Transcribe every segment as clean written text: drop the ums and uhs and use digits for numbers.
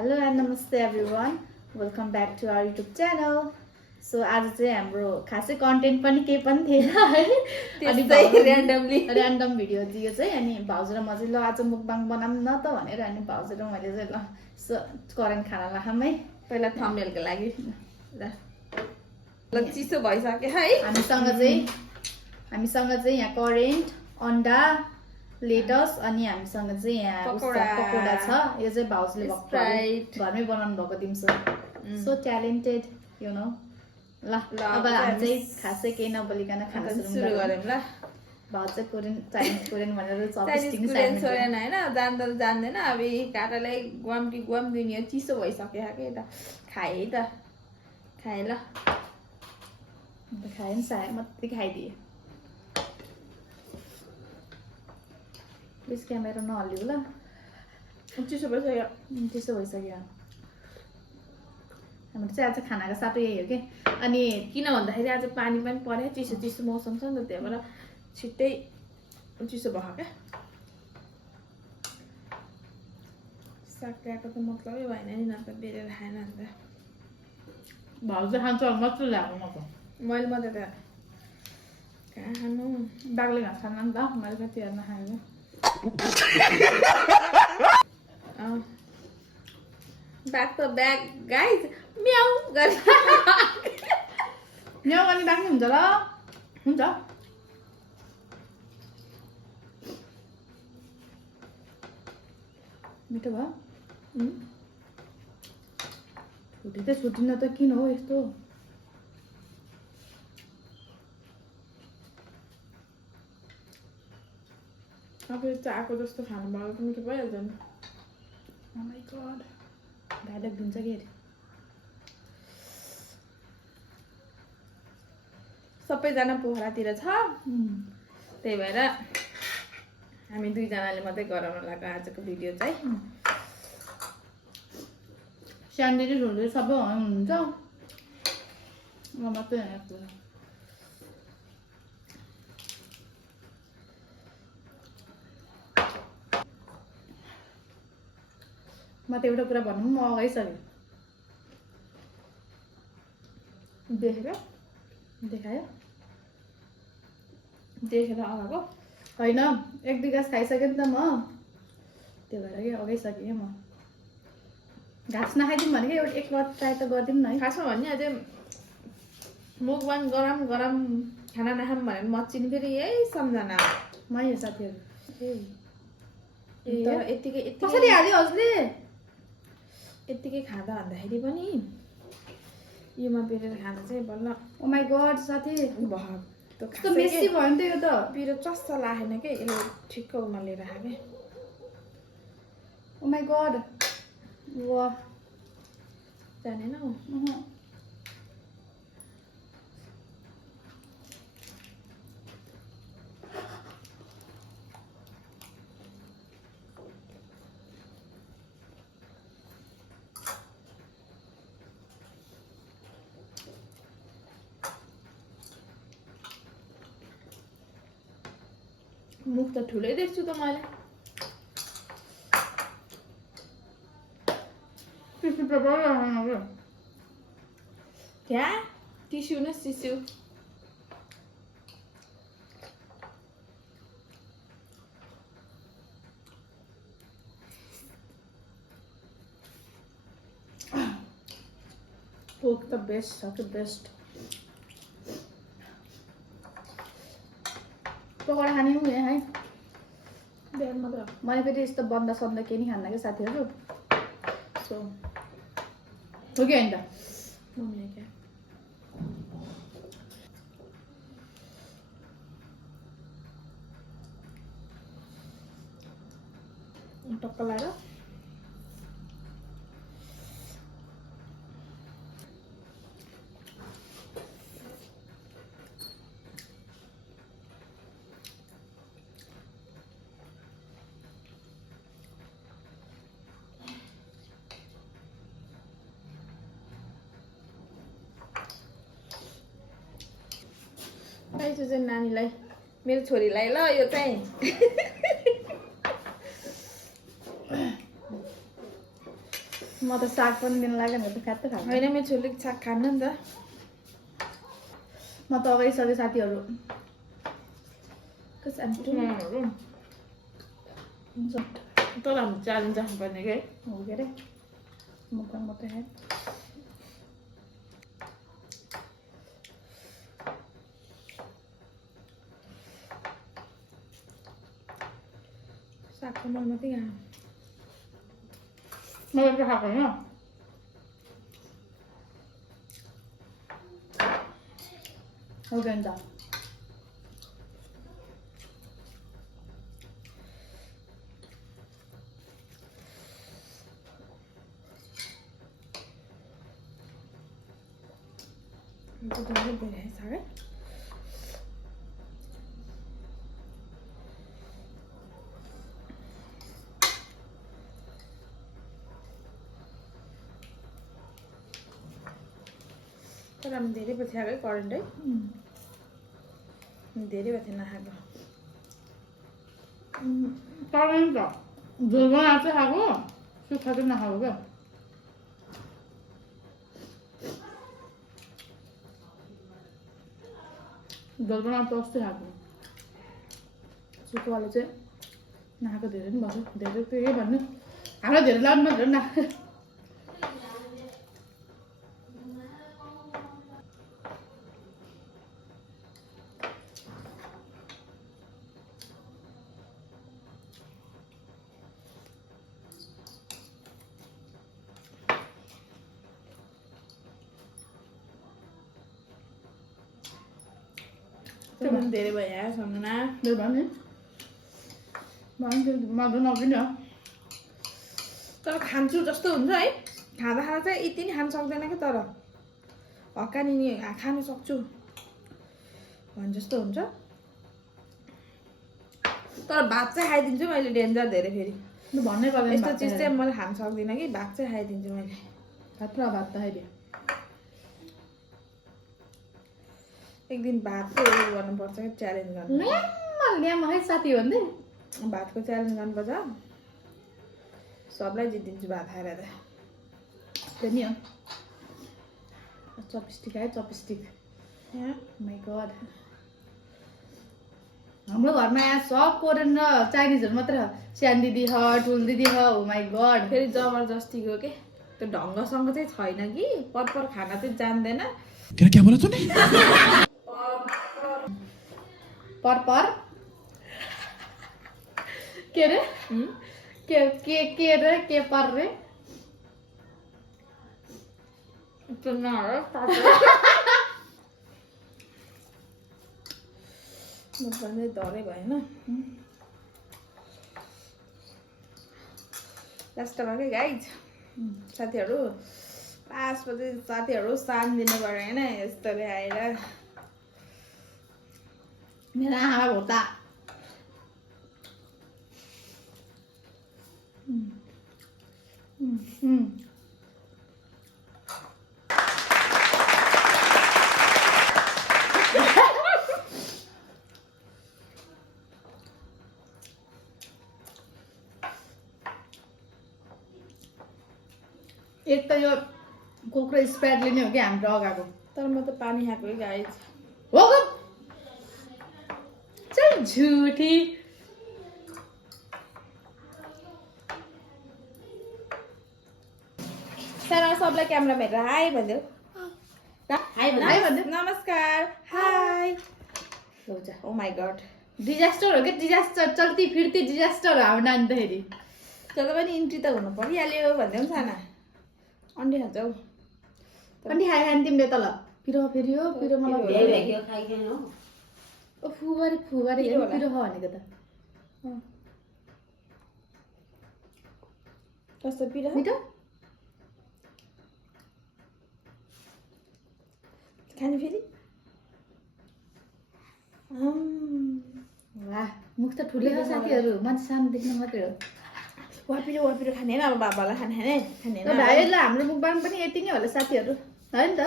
Hello and namaste everyone. Welcome back to our YouTube channel. So आज चाहिँ हाम्रो खासै कन्टेन्ट पनि केही पनि थिएन है अनि र्यान्डम भिडियो दियो चाहिँ अनि भाउजू र म चाहिँ ल आज मुकबाङ बनाऊँ न त भनेर अनि भाउजू र मैले चाहिँ ल करेन्ट खाना लगाऊँ है पहिला थम्बनेलको लागि ल चिसो भइसक्यो है हामीसँग चाहिँ यहाँ करेन्ट अन्डा लेटस अनि हामीसँग चाहिँ यहाँ पकोडा छ यो चाहिँ भाउजूले घरमै बनाउनु भएको दिउँसो सो ट्यालेन्टेड यु नो ल अब हामी चाहिँ खासै केही नबोलिकन खाना सुरु गरौँ ल भाउजू चाहिँ चाइनिज कोरियन भनेर कोरियन हैन जान्दैन अब काटालाई गुवाम कि गुवाम दिने चिसो भइसक्यो के त खाए त खाए ल खाए नि साय मात्रै खाइदिए प्लिज क्यामेरा नहल्लियो ल चिसो भइसक्यो हाम्रो चाहिँ आज खानाको साटो यही हो कि अनि किन भन्दाखेरि आज पानी पनि पर्यो चिसो मौसम छ नि त त्यही भएर छिट्टै चिसो भयो क्या साकाको त मतलबै भएन नि न त बेरेर खाएन अन्त भाउजू खान्छ मात्र ल्याएको म त मैले मात्रै त कहाँ खानु बाग्ले घाँस खानु नि त मैले कति हेर्न खाएँ ब्याक त ब्याक गाइज म्याउ गरे म्याउ गर्ने बाग्ने हुन्छ ल हुन्छ मिठो भयो छुट्टी त छुट्टिन त किन हो यस्तो अब चाको जस्तो खानु भयो त मिठो भइहाल्छ नि Oh my god. डायलग दिन्छ के सबैजना पोखरातिर छ त्यही भएर हामी दुईजनाले मात्रै गराउन लाग्यो आजको भिडियो चाहिँ स्यान्डविच हुँदै सबै हुनुहुन्छ म मात्रै होइन म त एउटा कुरा भन्नु म अगाइसकेँ देखायो देखेर अगाएको होइन एक दुई घाँस खाइसकेँ नि त म त्यो भएर कि अगाइसकेँ क्या म घाँस नखाइदिउँ भने क्या एक लट ट्राई त गरिदिउँ न है खासमा भन्ने अझै मुखबाङ गरम खाना नखाऊँ भने म चिनी फेरि यही सम्झना मै साथीहरू यत्तिकै कसरी हाल्यो हजुरले यत्तिकै खाँदा भन्दाखेरि पनि योमा बेरेर खाँदा चाहिँ बल्ल ओ माई गड साथी भयो बेसी भयो नि त यो त पिरो चस्स लागेन के यसले ठिक्क उमालेर राखे ओ माई गड वाह जानेन मुख त ठुलै देख्छु त मैले क्या टिस्यु न टिस्यु पोक त बेस्ट छ कि बेस्ट पकौडा खाने हो यहाँ है बिहान मात्र मैले फेरि यस्तो बन्दा सन्दा केही नि खान्न क्या साथीहरू सो हो कि होइन त मम्मीले क्या टक्क लाएर चाहिँ नानीलाई मेरो छोरीलाई ल यो चाहिँ म त साग पनि दिन लाग्यो भने त खाँदै खाँदैन। होइन मेरो छोरीले साग खान्न नि त। म त अगाइसकेँ साथीहरू। हुन्छ तर हामी च्यालेन्ज राख्नुपर्ने के हो के अरे मुखमा मात्रै खाएँ। सागको मल मात्रै खानु। मैले त खाएको होइन। हो के अन्त धेरै धेरै साग है। तर हामी धेरै पछि आएको है करेन्ट है। धेरै भयो थियो नखाएको। तर नि त झोल बनाएर चाहिँ खाएको सुक्खा चाहिँ नखाएको क्या। झोल बनाएर त अस्ति खाएको सुक्खावाला चाहिँ नखाएको धेरै नि भयो। धेरै त के भन्नु हामीलाई धेरै लाउनु धेरै न। त्यो पनि धेरै भयो सम्झना। धेरै भयो नि माधु नपिन। तर खान्छु जस्तो हुन्छ है। खाँदा खाँदा चाहिँ यति नि खानु सक्दैन क्या तर हक्कानी नि खानु सक्छु भने जस्तो हुन्छ। तर भात चाहिँ खाइदिन्छु मैले डेन्जर धेरै फेरि। भन्नै पर्दैन यस्तो चिज चाहिँ मैले खानु सक्दिनँ कि भात चाहिँ खाइदिन्छु मैले। भात र भात त खाइदियो। एक दिन भात चाहिँ उयो गर्नुपर्छ क्या च्यालेन्ज गर्नु। ल्याम है साथी भन्दै भातको च्यालेन्ज गर्नुपर्छ। सबलाई जितिदिन्छु भात खाएर त। त्यो नि हो चपस्टिक आयो चपस्टिक। माई गड हाम्रो घरमा यहाँ सब कोरियन र चाइनिजहरू मात्र हो। सानो दिदी छ ठुलो दिदी छ। हो माई गड फेरि जबरजस्तीको के त्यो ढङ्गसँग चाहिँ छैन कि परपर खाना चाहिँ जान्दैन। क्या बोला तूने? पर के रे के रे के पर रे भन्दै डरै भएन। लास्ट भयो गाइज साथीहरू। लास्टमा चाहिँ साथीहरू सान दिनु पऱ्यो होइन यस्तोले आएर। मेरो आमा भोटा एक त यो कोक र स्प्राइटले नै हो कि हाम्रो अगाएको। तर म त पानी खाएको है गाइज। हो चल झुठी सानो सबलाई क्यामेरा भेटेर हाई भनिदेऊ। हाई भन्दै नमस्कार हाई। लौजा ओ माई गड डिजास्टर हो क्या डिजास्टर चल्ती फिर्ती डिजास्टर हो हाम्रो नानी तखेरि। तर पनि इन्ट्री त हुनु परिहाल्यो भनिदेऊ साना। अन्डे खान्छौ पनि खाए खाने तिमीले तल पिरो फेरि हो पिरो मलाई ओ फुबारी फुबारी पिरो होला। पिरो हो भनेको त कस्तो पिरो मिठो खाने फेरि। वाह मुख त ठुलै हो साथीहरू मान्छे सानो देख्न मात्रै हो। वापिरो खाने होइन अब बाबालाई खाने र भाइहरूलाई हाम्रो मुखबाङ पनि यति नै होला साथीहरू है नि त।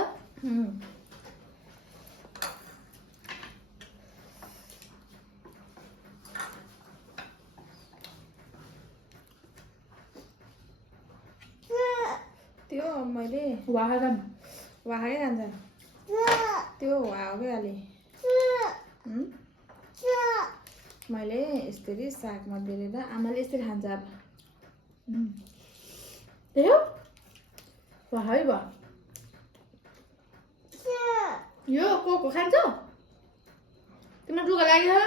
त्यो मैले वाहागन वाहाकै खान्छ त्यो वाहाकै हालेँ मैले यसरी सागमा बेलेर आमाले यसरी खान्छ अब त्यही हो वाहै वा यो को खान्छ तिम्रो लुगा लाग्यो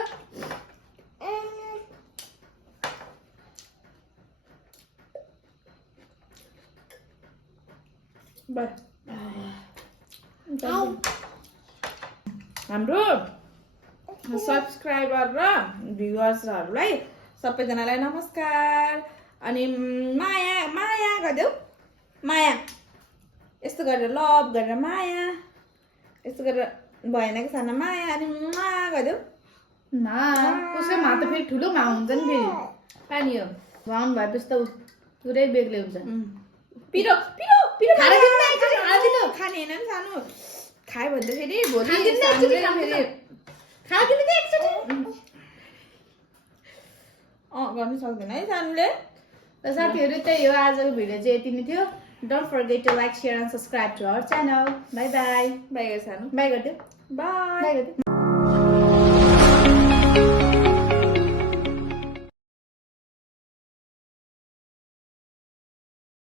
हाम्रो सब्सक्राइबर र भ्युवर्सहरूलाई सबैजनालाई नमस्कार अनि माया माया गरिदेऊ माया यस्तो गरेर लभ गरेर माया यस्तो गरेर भएनको सानो माया अनि मा गरिदेऊ मा उसको मा त फेरि ठुलो मा हुन्छ नि फेरि पानी हो भाउनु भएपछि त पुरै बेग्लै हुन्छ पिरो पिरो पिरो खाना दिनु न एकचोटि खाना दिनु खाने होइन नि सानो खायो भने त फेरि भोलि खाना दिनु न एकचोटि खाना दिनु खाना दिनु त एकचोटि गर्नु सक्दैन है सानोले र साथीहरू त्यही हो आजको भिडियो चाहिँ यति नै थियो don't forget to like share and subscribe to our channel bye bye bye सानो बाई गरिदियो बाई बाई गरिदियो